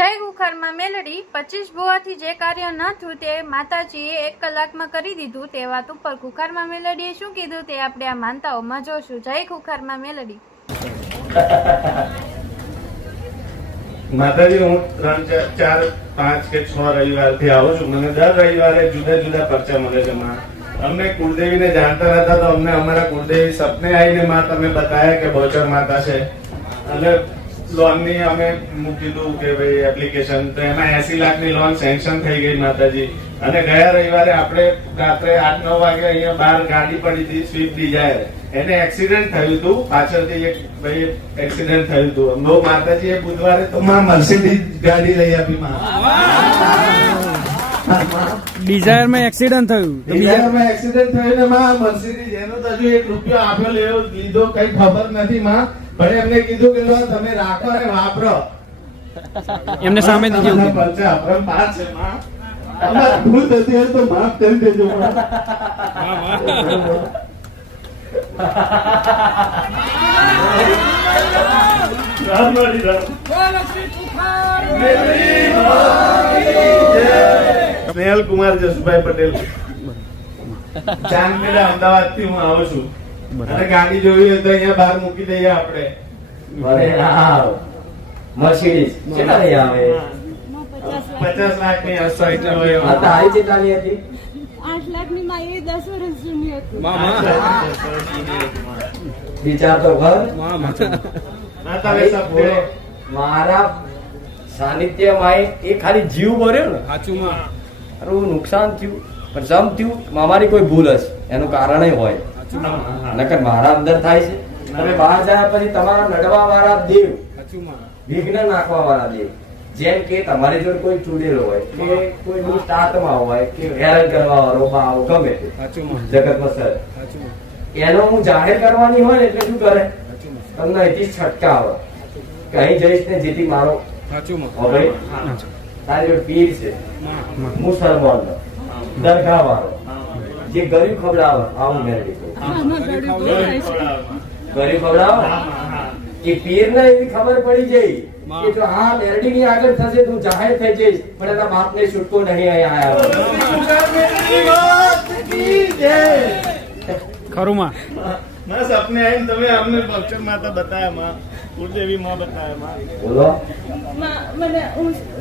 જય ગુખારમાં મેલડી 25 ભુવાથી જે કાર્ય ન થયું તે માતાજીએ 1 કલાકમાં કરી દીધું તે વાત ઉપર ગુખારમાં મેલડીએ શું કીધું તે આપણે આ માનતાઓમાં જોશું. જય ગુખારમાં મેલડી. માતાજી, હું 3, 4, 5 કે 6 રવિવારથી આવું છું. મને દર રવિવારે જુદા જુદા પરચા મળે છે. માં, અમને કુળદેવીને જાણતા હતા તો અમને અમારા કુળદેવી સપને આવીને માં તમે બતાયા કે બહુચર માતા છે અને લોનની અમે મૂકીધું કે ભાઈ એપ્લિકેશન, તો એમાં 80 લાખની લોન સેન્કશન થઈ ગઈ માતાજી. અને ગયા રવિવારે આપણે રાત્રે 8-9 વાગે અહીંયા બહાર ગાડી પડી હતી સ્વિફ્ટ ડિઝાયર, એને એક્સિડન્ટ થયું હતું. પાછળથી એક ભાઈ એક્સિડન્ટ થયું હતું. બહુ માતાજીએ બુધવારે તો માં મર્સિડીઝ ગાડી લઈ આપી. ડિઝાયર માં એક્સિડન્ટ થયું, ડિઝાયર માં એક્સિડન્ટ થયું ને માં મર્સિડીઝ એનો તો હજુ 1 રૂપિયો આપ્યો લેવો લીધો કઈ ખબર નથી. માં પણ એમને કીધું કે તમે રાખો અને વાપરો. એમને સામે દીધું પરચે આપણા 5 છે. માં અમાર ભૂલ થતી હોય તો માફ કરી દેજો. સ્નેહલ કુમાર જસુભાઈ પટેલ, ચાંદમેડા અમદાવાદ થી હું આવું છું. અને ગાડી જોવી હોય તો અહીંયા બહાર મૂકી દઈએ આપણે. મર્સિડીઝ કેટલા લઈ આવે? 50 લાખની અસાઈટ હોય. તારી કેટલાની હતી? 8 લાખની માં એ 10 વર્ષ જૂની હતી. વિચાર તો ઘર મારા સાનિધ્યમાં એ ખાલી જીવ ભર્યો ને સાચું નુકસાન થયું, પણ જમ થયું અમારી કોઈ ભૂલ હશે, એનું કારણ હોય. નકર મારા અંદર થાય છે. તમે બહાર જાય પછી તમારા લડવા વાળા દેવ, વિઘ્ન નાખવા વાળા દેવ, જેમ કે તમારી જોડે કોઈ ચૂડેલો હોય કે કોઈ સ્ટાર્ટમાં હોય કે હેરાન કરવા વાળો ભાવ ગમે જગતમાં સર, એનો હું જાહેર કરવાની હોય ને એટલે શું કરે, તમને અહીંથી છટકા આવે કે અહીં જઈશ ને જેથી મારો તારી જોડે પીર છે, મુસલમાન દરગાહ વાળો, જે ગરીબ ખવડાવે આવું મેળવી ગરીબ ખવડાવે એ પીર ને એવી ખબર પડી જાય કે જો આ મેરડી ની આગળ થશે તું જાહેર થઈ જઈશ, પણ એના બાપ ને છૂટકો નહીં આવ્યા. ખરું માં સપને આવીને તમે અમને બહુચર માતા બતાયા, માં કુળદેવી માં બતાયા. બોલો. મને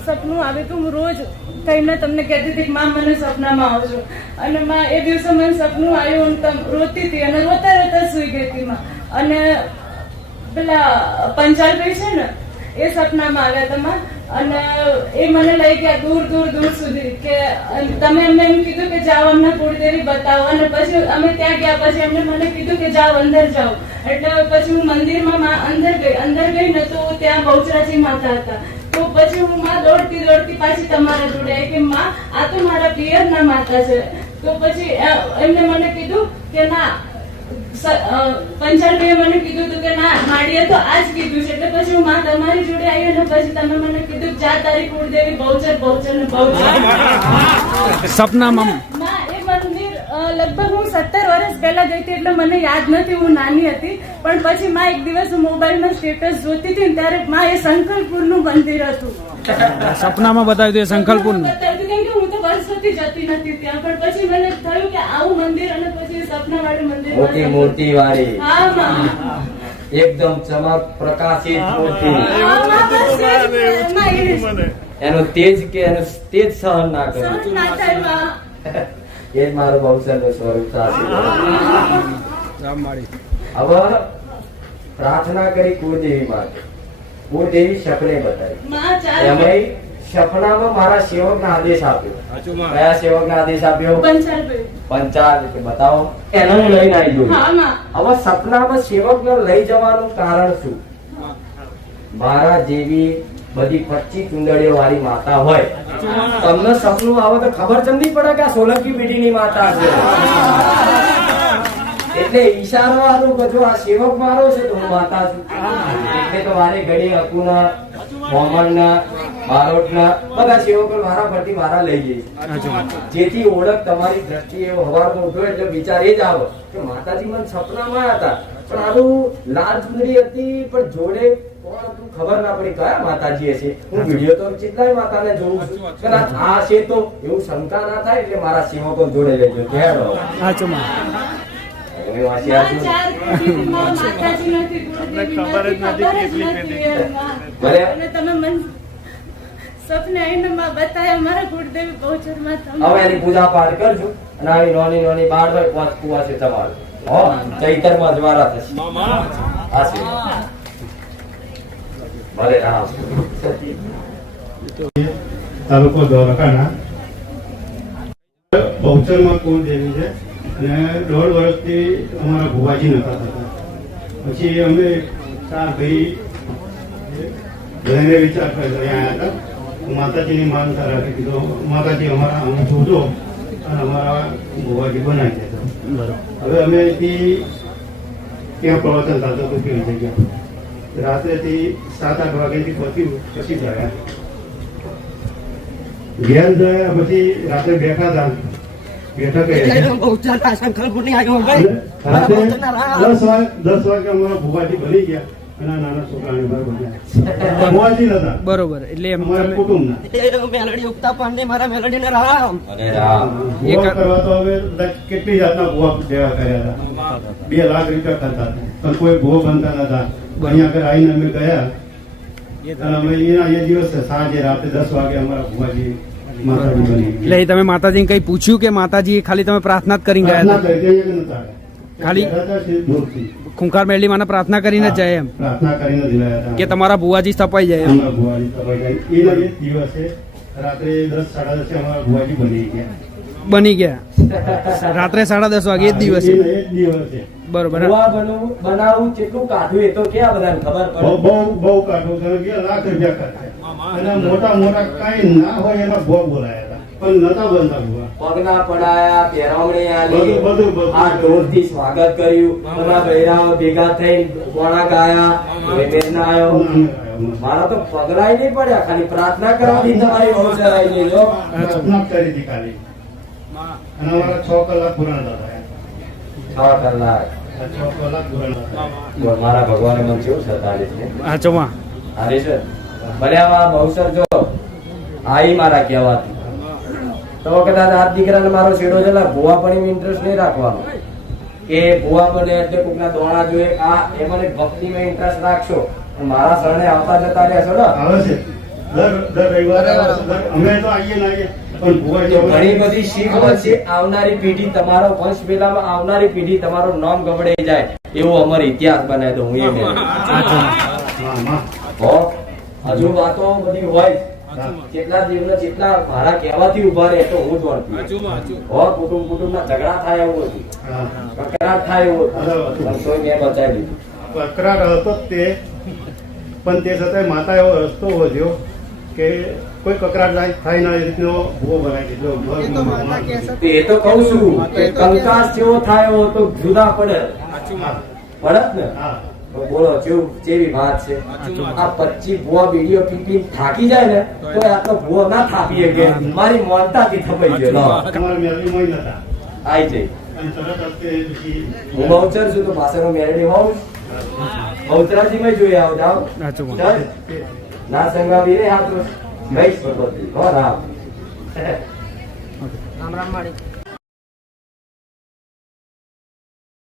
સપનું આવે તો હું રોજ કઈને તમને કહેતી હતી કે માં મને સપનામાં આવજો, અને માં એ દિવસે મને સપનું આવ્યું, રોતી હતી અને રોતા રોતા સુઈ ગઈ હતી માં. અને પેલા પંચાલભાઈ છે ને એ સપનામાં આવ્યા હતા, અને એ મને લઈ ગયા દૂર દૂર દૂર સુધી કે તમે એમને એમ કીધું કે જાઓ અમને કુળદેવી બતાવો, અને પછી અમે ત્યાં ગયા. પછી એમને મને કીધું કે જાઓ અંદર જાઓ, એટલે પછી હું મંદિરમાં અંદર ગઈ ને તો ત્યાં બહુચરાજી માતા હતા. તો પછી હું માં દોડતી દોડતી પાછી તમારા જોડે આવી કે માં આ તો મારા પિયરના માતા છે. તો પછી એમને મને કીધું કે ના, પંચાલભાઈએ મને કીધું હતું કે ના માડીએ તો આ જ કીધું છે. એટલે પછી હું માં તમારી જોડે આવી અને પછી તમે મને કીધું જા તારી કુળદેવી બહુચર બહુચર ને બહુચર. સપનામાં ના, એ મંદિર લગભગ હું 17 વર્ષ પહેલા ગઈ હતી, એટલે મને યાદ નથી, હું નાની હતી. પણ પછી માં એક દિવસ મોબાઈલમાં સ્ટેટસ જોતી હતી ત્યારે માં એ સંકલ્પપુર નું મંદિર હતું. સપનામાં બતાવ્યું હતું સંકલ્પપુર નું. કેમ કે હું તો વર્ષોથી જતી નથી ત્યાં, પણ પછી મને થયું કે આવું મંદિર, અને પછી સપના વાળું મંદિર, મોટી મૂર્તિ વાળી, હા માં, એકદમ ચમક પ્રકાશિત મૂર્તિ, એનો તેજ કે એનો તેજ સહન ના કરે, સહન ના થાય માં. એ જ મારું બહુચર નું સ્વરૂપ સાચી. હવે પ્રાર્થના કરી કુળદેવી માટે, કુળદેવી સપને બતાવી. માં ચાલ એમાં સપનામાં મારા સેવક ના આદેશ આપ્યો. કયા સેવક ના આદેશ આપ્યો? પંચાલભાઈ. પંચાલ બતાવો. એને હું લઈને આવી જોયું. હા માં. હવે સપનામાં સેવક ને લઈ જવાનું કારણ શું? મારા જેવી બધી 25 ચુંદડીઓ વાળી માતા હોય, તમને સપનું આવે તો ખબર ચમની પડે કે આ સોલંકી પેઢીની માતા છે. એટલે ઈશારો આનું કે જો આ સેવક મારો છે તો હું માતા છું. એટલે તો મારે ઘડી અકુના, મોહમ્મદના, બારોટના બધા સેવકો મારા પરથી મારા લઈ જઈશ, જેથી ઓળખ તમારી દ્રષ્ટિએ હવારમાં ઉઠો એટલે વિચાર એ જ આવે કે માતાજી મને સપનામાં હતા, પણ આનું લાલ ચુંદડી હતી પણ જોડે કોણ હતું ખબર ના પડી કયા માતાજી હશે. હું વિડીયો તો કેટલાય માતાને જોઉં છું, કદાચ આ છે તો એવું શંકા ના થાય એટલે મારા સેવકો જોડે લેજો. હેડો સાચું માં હવે વાંચી આપજો. ચાર પેઢીમાં માતાજી નથી, ગુરુદેવી ખબર જ નથી ખબર જ કેટલી નથી પેઢી. એમાં. ભલે. અને તમે મન સપને આવીને માં બતાવ્યા મારા ગુરુદેવી બહુચરમાં તમે હવે એની પૂજા પાઠ કરજો અને આવી નાની નાની બાળ હોય પાંચ કુવા છે તમારે. હો ચૈતરમાં જવારા થશે. આશીર્વાદ. ભલે રામ. તાલુકો દ્વારકાના બહુચરમાં કુળદેવી છે અને 1.5 વર્ષથી અમારા ભુવાજી નતા થતા. પછી અમે 4 ભાઈ બહેને વિચાર કર્યો અહીંયા આવ્યા હતા. માતાજીની માનતા રાખી દીધો, માતાજી અમારા અમે શોધો અને અમારા ભુવાજી બનાવી દેતો. હવે અમે ત્યાં પ્રવચન થતું હતું કેવી જગ્યા રાત્રેથી 7-8 વાગ્યાથી પછી ગયા. ઘેર ગયા પછી રાત્રે બેઠા હતા. બેઠા ગયા રાત્રે 10 વાગે અમારા ભુવાજી બની ગયા અને આ નાના છોકરાને બહાર બન્યા. ભુવાજી નતા, બરોબર એટલે એમ અમારા તમે કુટુંબના. ભલે રામ. ભુવા કરવા તો હવે કેટલી જાતના ભુવા દેવા કર્યા હતા. 2 લાખ રૂપિયા કરતા હતા પણ કોઈ ભુવો બનતા નતા. અહીંયા આગળ આવીને અમે ગયા અને અમે એના એ દિવસે સાંજે રાત્રે 10 વાગે અમારા ભુવાજી માતાજી બની ગયા. એટલે એ તમે માતાજીને કઈ પૂછ્યું કે માતાજી ખાલી તમે પ્રાર્થના જ કરીને ગયા પ્રાર્થના હતા? કરી તે નતા. ખાલી ગયા હતા દૂરથી. ખૂંખાર મેળવી માને પ્રાર્થના કરીને જ જાય એમ પ્રાર્થના કરીને જ ગયા હતા. કે તમારા ભુવાજી સ્થપાઈ જાય એમ. અમારા ભુવાજી તપાઈ ગયા. એના એ દિવસે રાત્રે 10-10:30 અમારા ભુવાજી બની ગયા. બની ગયા રાત્રે 10:30 વાગે એ જ દિવસે. એના એ જ દિવસે બરોબર ભુવા બનાવવું કેટલું કાઢું એ તો ક્યાં બધાને ખબર પડે. બહુ કાઢો 2 લાખ રૂપિયા ખર્ચા અને મોટા મોટા કઈ ના હોય એના ભોગ બોલાયા હતા પણ નતા બનતા ભુવા. પગના પડાયા, પહેરવણી આલી, બધું. આ ઢોરથી સ્વાગત કર્યું, બધા બૈરાઓ ભેગા થઈ ગોણા ગાયા, વેમેરના આયો. મારા તો પગલાય નહીં પડ્યા, ખાલી પ્રાર્થના કરવાની તમારી બહુ સરાઈ ગઈ જો. પ્રાર્થના કરી હતી ખાલી અને અમારા 6 કલાક પૂરા નતા થયા. 6 કલાક. 6 કલાક પૂરા નતા થયા. બોલ, મારા ભગવાને મને કેવું સતાડી છે. સાચું માં હારી છે. ભલે આવા બહુસર જો આઈ મારા કહેવાથી તો કદાચ આ દીકરાને મારો છેડો છે ને ભુવા પણ ઇન્ટરેસ્ટ નહીં રાખવાનો કે ભુવા બને એટલે કોકના દોણા જોઈએ. આ એમાં ભક્તિમાં ઇન્ટરેસ્ટ રાખશો અને મારા શરણે આવતા જતા રહેશો ને. આવે છે દર રવિવારે આવે છે. અમે તો આવીએ ને આવીએ પણ ભુવાજી તો ઘણી બધી શીખ વચ્ચે આવનારી પેઢી તમારો વંશ પેલામાં આવનારી પેઢી તમારું નામ ગબડાઈ જાય એવો અમારો ઇતિહાસ બનાવી દો. હું એ મેળવું. હો હજુ વાતો બધી હોય કેટલા દિવસ જેટલા મારા કહેવાથી ઉભા રહે તો હું જ વળતું. હો કુટુંબ ના ઝઘડા થાય એવું હતું, કકરાટ થાય એવું હતું પણ તોય મેં બચાવી દીધું. તકરાર હતો જ તે પણ તે છતાંય માતા એવો રસ્તો વધ્યો કે કોઈ કકરાટ થાય ના એ રીતનો ભૂવો બનાવી દીધો. એ તો કઉ છું કે કંકાસ જેવો થાય એવો તો જુદા પડે પડે જ ને. હા તો બોલો કેવી વાત છે. આ 25 ભુવા બીડીઓ પી થાકી જાય ને તો આટલો ભુવો ના થાપીએ કે મારી મોનતાથી થપાઈ ગયો. લો તમારા મેળવીમાં નતા આઈ જઈ. અને તરત જ તે પછી હું બહુચર છું તો પાછળનો મેરડી હોઉં બહુચરાજીમાં જોઈ આવો જાઓ. સાચું માં ચાલ. ના સંગાવી રે હાથ ભાઈ ભગવતી હો રામ. રામ રામ માળી.